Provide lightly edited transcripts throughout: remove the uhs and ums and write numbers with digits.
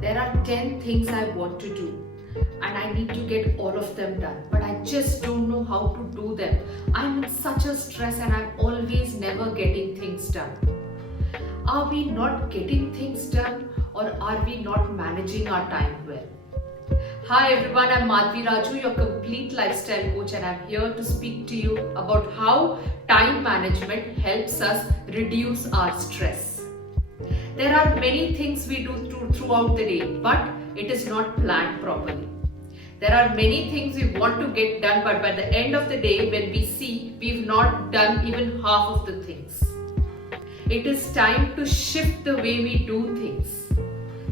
There are 10 things I want to do and I need to get all of them done, but I just don't know how to do them. I'm in such a stress and I'm always never getting things done. Are we not getting things done, or are we not managing our time well? Hi everyone, I'm Madhvi Raju, your complete lifestyle coach, and I'm here to speak to you about how time management helps us reduce our stress. There are many things we do throughout the day, but it is not planned properly. There are many things we want to get done, but by the end of the day, when we see we've not done even half of the things. It is time to shift the way we do things.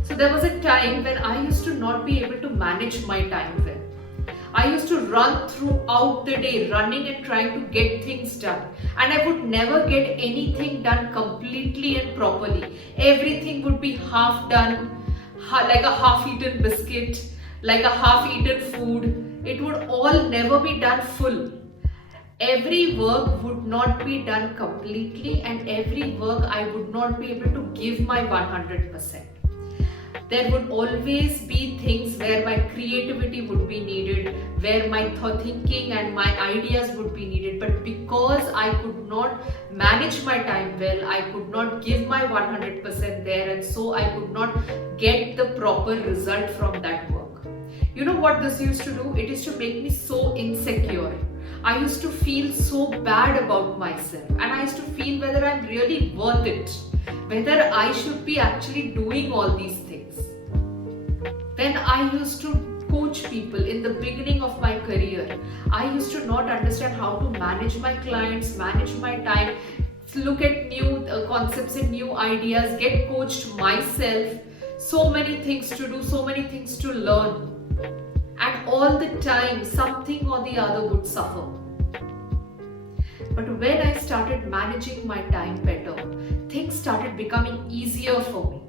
So there was a time when I used to not be able to manage my time well. I used to run throughout the day, running and trying to get things done. And I would never get anything done completely and properly. Everything would be half done, like a half-eaten biscuit, like a half-eaten food. It would all never be done full. Every work would not be done completely, and every work I would not be able to give my 100%. There would always be things where my creativity would be needed, where my thinking and my ideas would be needed. But because I could not manage my time well, I could not give my 100% there, and so I could not get the proper result from that work. You know what this used to do? It used to make me so insecure. I used to feel so bad about myself, and I used to feel whether I'm really worth it, whether I should be actually doing all these things. When I used to coach people in the beginning of my career, I used to not understand how to manage my clients, manage my time, look at new concepts and new ideas, get coached myself, so many things to do, so many things to learn. And all the time, something or the other would suffer. But when I started managing my time better, things started becoming easier for me.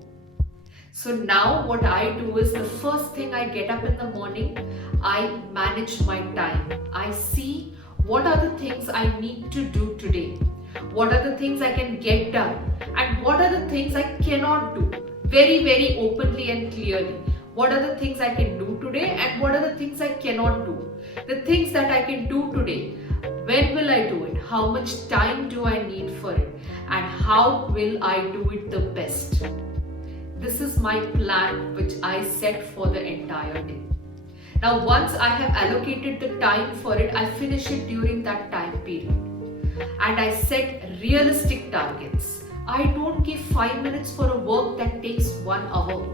So now what I do is, the first thing I get up in the morning, I manage my time. I see what are the things I need to do today, what are the things I can get done, and what are the things I cannot do, very, very openly and clearly. What are the things I can do today and what are the things I cannot do? The things that I can do today, when will I do it? How much time do I need for it? And how will I do it the best? This is my plan which I set for the entire day. Now once I have allocated the time for it, I finish it during that time period. And I set realistic targets. I don't give 5 minutes for a work that takes 1 hour.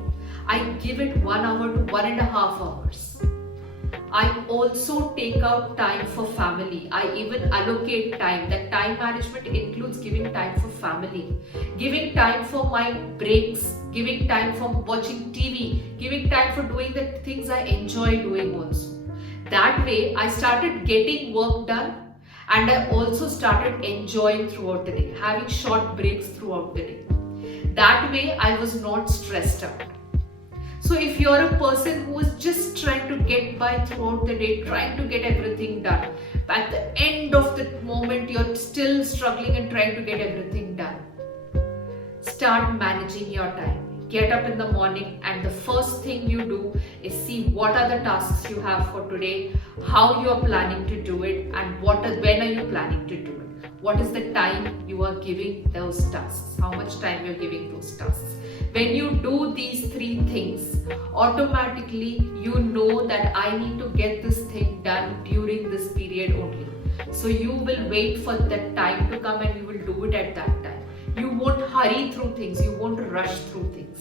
I give it 1 hour to 1.5 hours. I also take out time for family. I even allocate time. That time management includes giving time for family, giving time for my breaks, giving time for watching TV, giving time for doing the things I enjoy doing also. That way, I started getting work done, and I also started enjoying throughout the day, having short breaks throughout the day. That way, I was not stressed out. So if you're a person who is just trying to get by throughout the day, trying to get everything done, but at the end of the moment you're still struggling and trying to get everything done, start managing your time. Get up in the morning, and the first thing you do is see what are the tasks you have for today, how you are planning to do it, and when are you planning to do it. What is the time you are giving those tasks? How much time you're giving those tasks? When you do these 3 things, automatically you know that I need to get this thing done during this period only. So you will wait for that time to come and you will do it at that time. You won't hurry through things, you won't rush through things.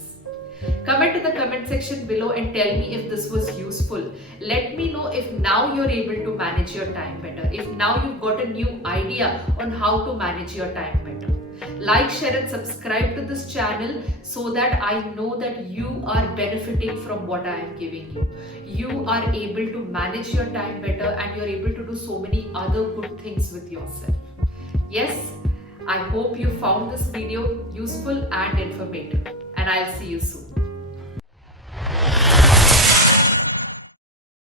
Comment in the comment section below and tell me if this was useful. Let me know if now you're able to manage your time better, if now you've got a new idea on how to manage your time better. Like, share and subscribe to this channel so that I know that you are benefiting from what I am giving you. You are able to manage your time better, and you're able to do so many other good things with yourself. Yes, I hope you found this video useful and informative, and I'll see you soon.